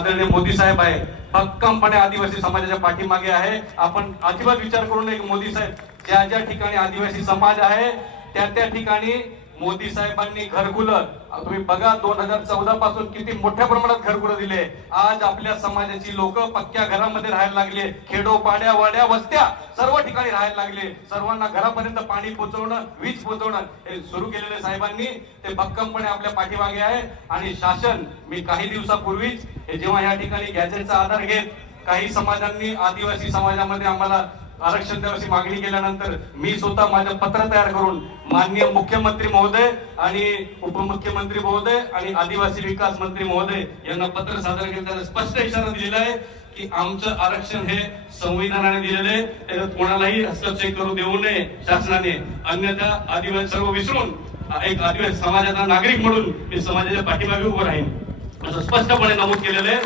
आदरणीय मोदी साहेब आहे. भक्कमपणे आदिवासी समाजाच्या पाठीमागे आहे. आपण अजिबात विचार करू नये मोदी साहेब ज्या ज्या ठिकाणी आदिवासी समाज आहे त्या त्या ठिकाणी मोदी साहेबांनी घरकुलं तुम्ही बघा दोन हजार चौदा पासून किती मोठ्या प्रमाणात घरकुलं दिले. आज आपल्या समाजाची लोक पक्क्या घरामध्ये राहायला लागले. खेडो पाड्या वाड्या वस्त्या सर्व ठिकाणी राहायला लागले. सर्वांना घरापर्यंत पाणी पोहोचवणं वीज पोहोचवणं हे सुरू केलेले साहेबांनी. ते भक्कमपणे आपल्या पाठीमागे आहे. आणि शासन मी काही दिवसापूर्वीच हे जेव्हा या ठिकाणी गॅजेटचा आधार घेत काही समाजांनी आदिवासी समाजामध्ये आम्हाला आरक्षण द्यावयाची मागणी केल्यानंतर मी स्वतः माझं पत्र तयार करून माननीय मुख्यमंत्री महोदय आणि उपमुख्यमंत्री महोदय आणि आदिवासी विकास मंत्री महोदय यांना पत्र सादर केलं. त्याला स्पष्ट इशारा दिलेला आहे की आमचं आरक्षण हे संविधानाने दिलेलं आहे. त्याच्यात कोणालाही हस्तक्षेप करू देऊ नये शासनाने. अन्यथा आदिवासी सर्व विसरून एक आदिवासी समाजाचा नागरिक म्हणून मी समाजाच्या पाठीमागे उभं राहीन. असं स्पष्टपणे नमूद केलेलं आहे.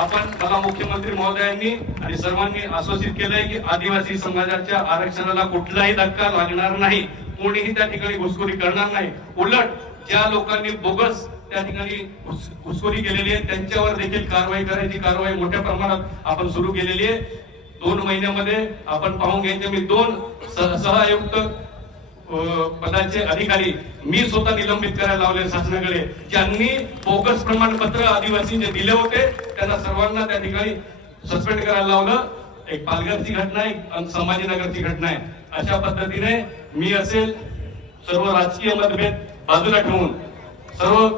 आपण मला मुख्यमंत्री महोदयांनी आणि सर्वांनी आश्वासित केलंय की आदिवासी समाजाच्या आरक्षणाला कुठलाही धक्का लागणार नाही. कोणीही त्या ठिकाणी घुसखोरी करणार नाही. उलट ज्या लोकांनी बोगस त्या ठिकाणी घुसखोरी केलेली आहे त्यांच्यावर देखील कारवाई करायची कारवाई मोठ्या प्रमाणात आपण सुरू केलेली आहे. दोन महिन्यामध्ये आपण पाहून घ्यायचे. मी दोन सहआयुक्त पदाचे अधिकारी मी स्वतः निलंबित करायला लावले शासनाकडे. ज्यांनी बोगस प्रमाणपत्र आदिवासींचे दिले होते त्यांना सर्वांना त्या ठिकाणी सस्पेंड करायला लावलं. एक पालघरची घटना आहे संभाजीनगरची घटना आहे. अशा पद्धतीने मी असेल सर्व राजकीय मतभेद बाजूला ठेवून सर्व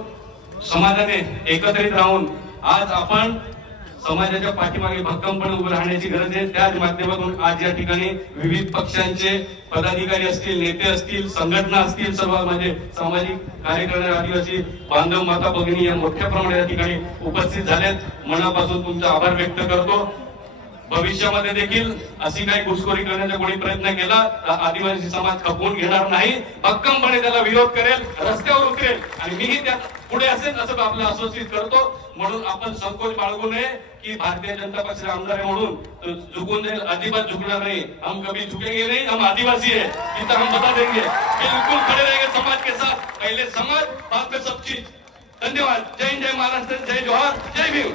समाजाने एकत्रित राहून आज आपण समाजाच्या पाठीमागे भक्कमपणे उभं राहण्याची गरज आहे. त्याच माध्यमातून आज या ठिकाणी विविध पक्षांचे पदाधिकारी असतील नेते असतील संघटना असतील सर्व माझे सामाजिक कार्य करणारे आदिवासी बांधव माता भगिनी या मोठ्या प्रमाणात या ठिकाणी उपस्थित झाल्यात मनापासून तुमचा आभार व्यक्त करतो. भविष्यामध्ये देखील अशी काही घुसखोरी करण्याचा कोणी प्रयत्न केला तर आदिवासी समाज खपवून घेणार नाही. भक्कमपणे त्याला विरोध करेल रस्त्यावर उतरेल आणि मीही त्या पुढे असेल असं आपलं आश्वासित करतो. म्हणून आपण संकोच बाळगू नये की भारतीय जनता पक्षाचे आमदार आहे म्हणून झुकून जाईल अजिबात झुकणार नाही. हम कभी झुकेंगे नहीं हम आदिवासी है. इतना हम बता देंगे. बिल्कुल खड़े रहेंगे समाज के साथ. पहले समाज बाद में सब चीज. धन्यवाद. जय हिंद जय महाराष्ट्र जय जोहार जय भीम.